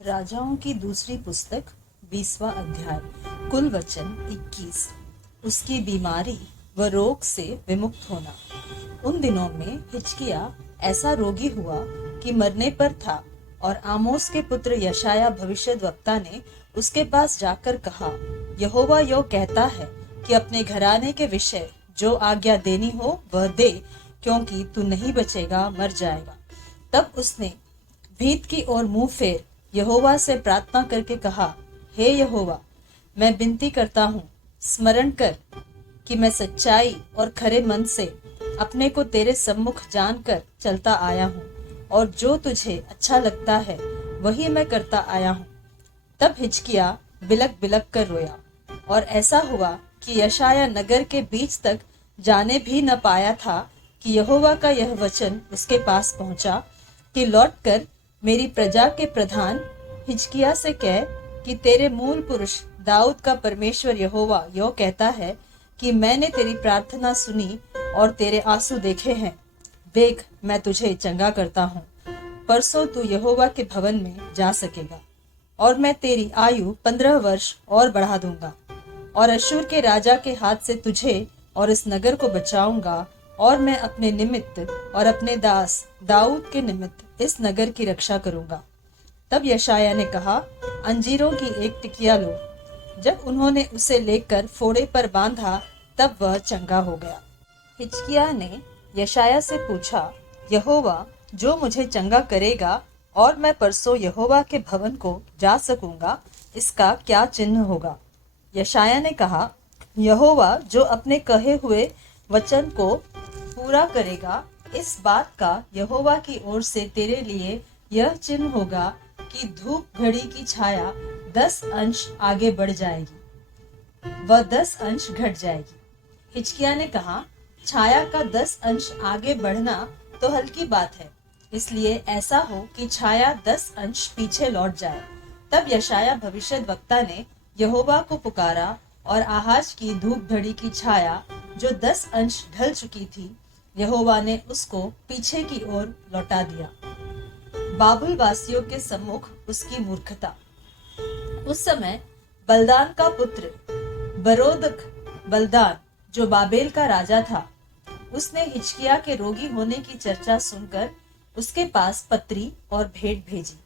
राजाओं की दूसरी पुस्तक 20वां अध्याय। कुल वचन 21। उसकी बीमारी व रोग से विमुक्त होना। उन दिनों में हिजकिय्याह ऐसा रोगी हुआ कि मरने पर था, और आमोस के पुत्र यशायाह भविष्यद्वक्ता ने उसके पास जाकर कहा, यहोवा यो कहता है कि अपने घराने के विषय जो आज्ञा देनी हो वह दे, क्योंकि तू नहीं बचेगा, मर जाएगा। तब उसने भीत की ओर मुंह फेर यहोवा से प्रार्थना करके कहा, हे यहोवा, मैं विनती करता हूँ, स्मरण कर कि मैं सच्चाई और खरे मन से अपने को तेरे सम्मुख जानकर चलता आया हूँ, और जो तुझे अच्छा लगता है वही मैं करता आया हूँ। तब हिजकिय्याह बिलक बिलक कर रोया, और ऐसा हुआ कि यशायाह नगर के बीच तक जाने भी न पाया था कि यहोवा का यह वचन उसके पास पहुंचा कि लौटकर मेरी प्रजा के प्रधान हिजकिय्याह से कह कि तेरे मूल पुरुष दाऊद का परमेश्वर यहोवा यो कहता है कि मैंने तेरी प्रार्थना सुनी और तेरे आंसू देखे हैं। देख, मैं तुझे चंगा करता हूँ। परसों तू यहोवा के भवन में जा सकेगा, और मैं तेरी आयु 15 वर्ष और बढ़ा दूंगा, और अश्शूर के राजा के हाथ से तुझे और इस नगर को बचाऊंगा, और मैं अपने निमित्त और अपने दास दाऊद के निमित्त इस नगर की रक्षा करूंगा। तब यशायाह ने कहा, अंजीरों की एक टिकिया लो। जब उन्होंने उसे लेकर फोड़े पर बांधा, तब वह चंगा हो गया। हिजकिय्याह ने यशायाह से पूछा, यहोवा जो मुझे चंगा करेगा और मैं परसों यहोवा के भवन को जा सकूंगा, इसका क्या चिन्ह होगा? यशायाह ने कहा, यहोवा जो अपने कहे हुए वचन को पूरा करेगा, इस बात का यहोवा की ओर से तेरे लिए यह चिन्ह होगा कि धूप घड़ी की छाया 10 अंश आगे बढ़ जाएगी व 10 अंश घट जाएगी। हिजकिय्याह ने कहा, छाया का 10 अंश आगे बढ़ना तो हल्की बात है, इसलिए ऐसा हो कि छाया 10 अंश पीछे लौट जाए। तब यशायाह भविष्यद्वक्ता ने यहोवा को पुकारा, और आहाज की धूप घड़ी की छाया जो 10 अंश ढल चुकी थी, यहोवा ने उसको पीछे की ओर लौटा दिया। बाबुल वासियों के सम्मुख उसकी मूर्खता। उस समय बलदान का पुत्र बरोदक बलदान, जो बाबेल का राजा था, उसने हिजकिय्याह के रोगी होने की चर्चा सुनकर उसके पास पत्री और भेंट भेजी।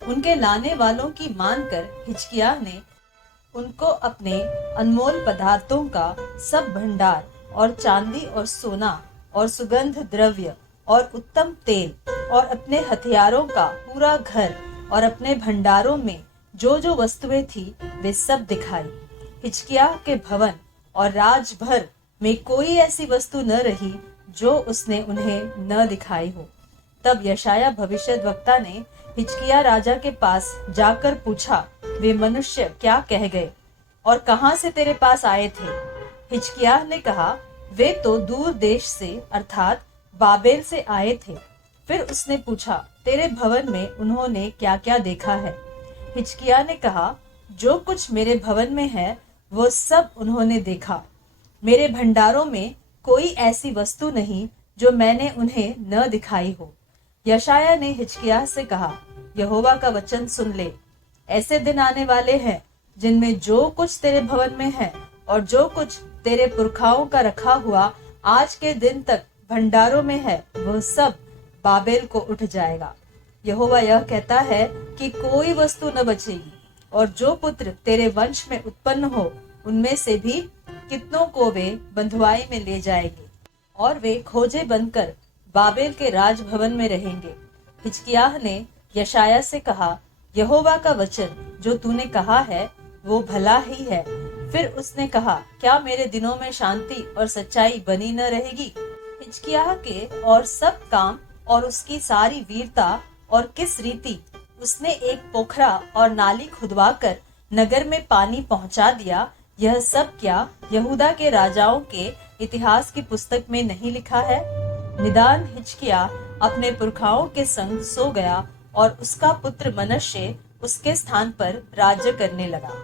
उनके लाने वालों की मानकर हिजकिय्याह ने उनको अपने अनमोल पदार्थों का सब भंडार और चांदी और सोना और सुगंध द्रव्य और उत्तम तेल और अपने हथियारों का पूरा घर और अपने भंडारों में जो जो वस्तुएं थी वे सब दिखाई। हिजकिय्याह के भवन और राज भर में कोई ऐसी वस्तु न रही जो उसने उन्हें न दिखाई हो। तब यशायाह भविष्यद्वक्ता ने हिजकिय्याह राजा के पास जाकर पूछा, वे मनुष्य क्या कह गए और कहाँ से तेरे पास आए थे? हिजकिय्याह ने कहा, वे तो दूर देश से अर्थात बाबेल से आए थे। फिर उसने पूछा, तेरे भवन में उन्होंने क्या क्या देखा है? हिजकिय्याह ने कहा, जो कुछ मेरे भवन में है वो सब उन्होंने देखा। मेरे भंडारों में कोई ऐसी वस्तु नहीं जो मैंने उन्हें न दिखाई हो। यशायाह ने हिजकिय्याह से कहा, यहोवा का वचन सुन ले। ऐसे दिन आने वाले हैं जिनमें जो कुछ तेरे भवन में है और जो कुछ तेरे पुरखाओं का रखा हुआ आज के दिन तक भंडारों में है, वह सब बाबेल को उठ जाएगा। यहोवा यह कहता है कि कोई वस्तु न बचेगी, और जो पुत्र तेरे वंश में उत्पन्न हो उनमें से भी कितनों को वे बंधुआई में ले जाएंगे, और वे खोजे बनकर बाबेल के राजभवन में रहेंगे। हिजकिय्याह ने यशायाह से कहा, यहोवा का वचन जो तूने कहा है वो भला ही है। फिर उसने कहा, क्या मेरे दिनों में शांति और सच्चाई बनी न रहेगी? हिजकिय्याह के और सब काम और उसकी सारी वीरता और किस रीति उसने एक पोखरा और नाली खुदवाकर नगर में पानी पहुंचा दिया, यह सब क्या यहूदा के राजाओं के इतिहास की पुस्तक में नहीं लिखा है? निदान हिजकिय्याह अपने पुरखाओं के संग सो गया, और उसका पुत्र मनश्शे उसके स्थान पर राज्य करने लगा।